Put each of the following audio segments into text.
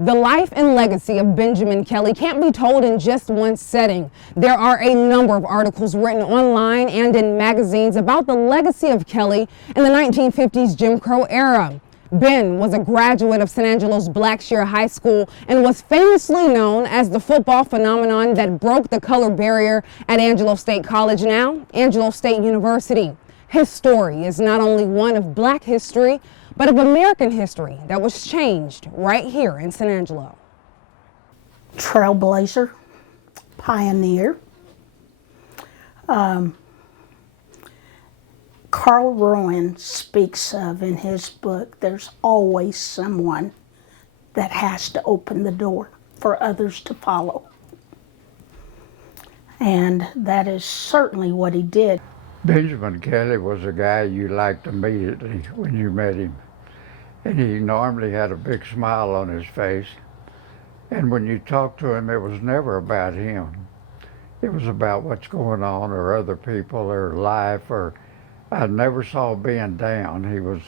The life and legacy of Benjamin Kelly can't be told in just one setting. There are a number of articles written online and in magazines about the legacy of Kelly in the 1950s Jim Crow era. Ben was a graduate of San Angelo's Blackshear High School and was famously known as the football phenomenon that broke the color barrier at Angelo State College, now Angelo State University. His story is not only one of Black history, but of American history that was changed right here in San Angelo. Trailblazer, pioneer. Carl Rowan speaks of in his book, there's always someone that has to open the door for others to follow. And that is certainly what he did. Benjamin Kelly was a guy you liked immediately when you met him. And he normally had a big smile on his face. And when you talked to him, it was never about him. It was about what's going on or other people or life, or I never saw being down. He was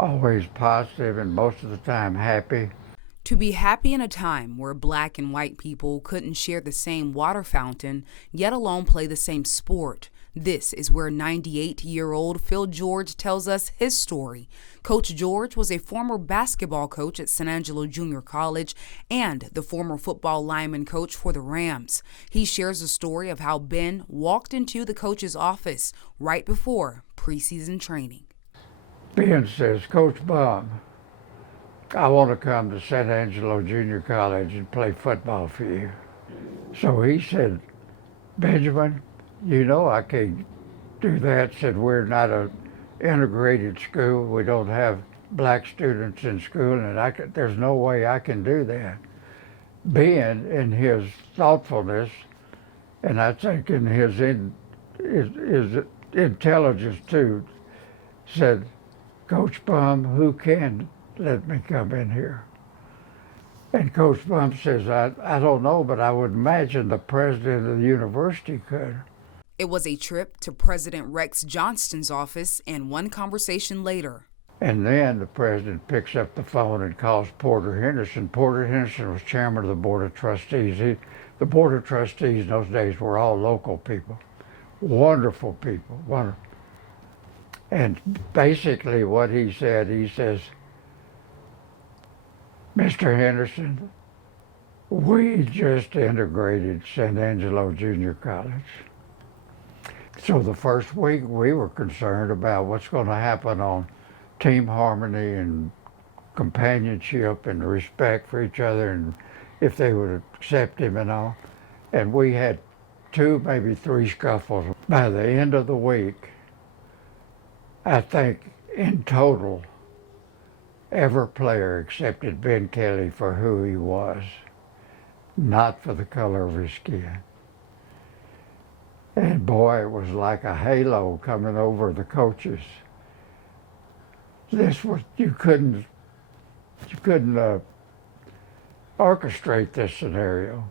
always positive and most of the time happy. To be happy in a time where Black and white people couldn't share the same water fountain, yet alone play the same sport. This is where 98-year-old Phil George tells us his story. Coach George was a former basketball coach at San Angelo Junior College and the former football lineman coach for the Rams. He shares the story of how Ben walked into the coach's office right before preseason training. Ben says, "Coach Bum, I want to come to San Angelo Junior College and play football for you." So he said, "Benjamin, you know I can't do that." Said, "We're not a integrated school. We don't have Black students in school, and there's no way I can do that." Ben, in his thoughtfulness, and I think in his intelligence too, said, "Coach Bum, who can let me come in here?" And Coach Bum says, I don't know, but I would imagine the president of the university could." It was a trip to President Rex Johnston's office, and one conversation later. And then the president picks up the phone and calls Porter Henderson. Porter Henderson was chairman of the Board of Trustees. The Board of Trustees in those days were all local people, wonderful people, wonderful. And basically what he said, he says, "Mr. Henderson, we just integrated San Angelo Junior College." So the first week we were concerned about what's going to happen on team harmony and companionship and respect for each other and if they would accept him and all. And we had 2, maybe 3 scuffles. By the end of the week, I think in total, every player accepted Ben Kelly for who he was, not for the color of his skin. And boy, it was like a halo coming over the coaches. This was, you couldn't orchestrate this scenario.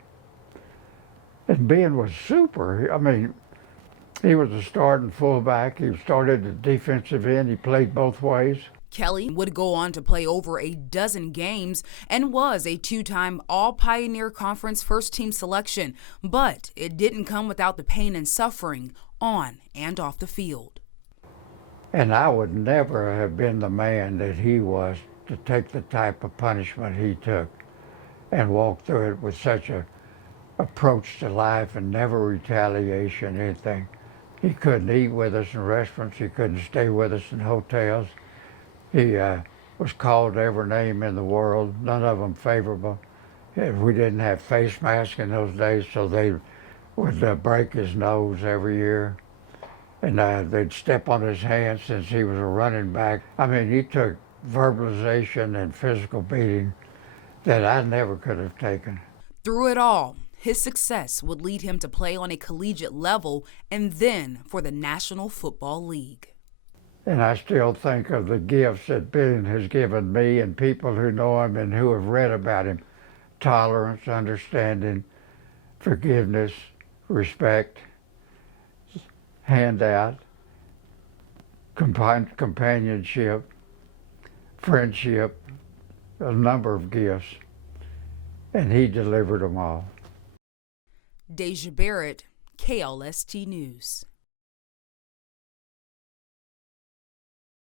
And Ben was super. I mean, he was a starting fullback. He started at defensive end. He played both ways. Kelly would go on to play over a dozen games and was a 2-time All-Pioneer Conference first-team selection, but it didn't come without the pain and suffering on and off the field. And I would never have been the man that he was to take the type of punishment he took and walk through it with such a approach to life and never retaliation, anything. He couldn't eat with us in restaurants. He couldn't stay with us in hotels. He was called every name in the world, none of them favorable. We didn't have face masks in those days, so they would break his nose every year. And they'd step on his hand since he was a running back. I mean, he took verbalization and physical beating that I never could have taken. Through it all, his success would lead him to play on a collegiate level and then for the National Football League. And I still think of the gifts that Ben has given me and people who know him and who have read about him. Tolerance, understanding, forgiveness, respect, handout, companionship, friendship, a number of gifts. and he delivered them all. Deja Barrett, KLST News.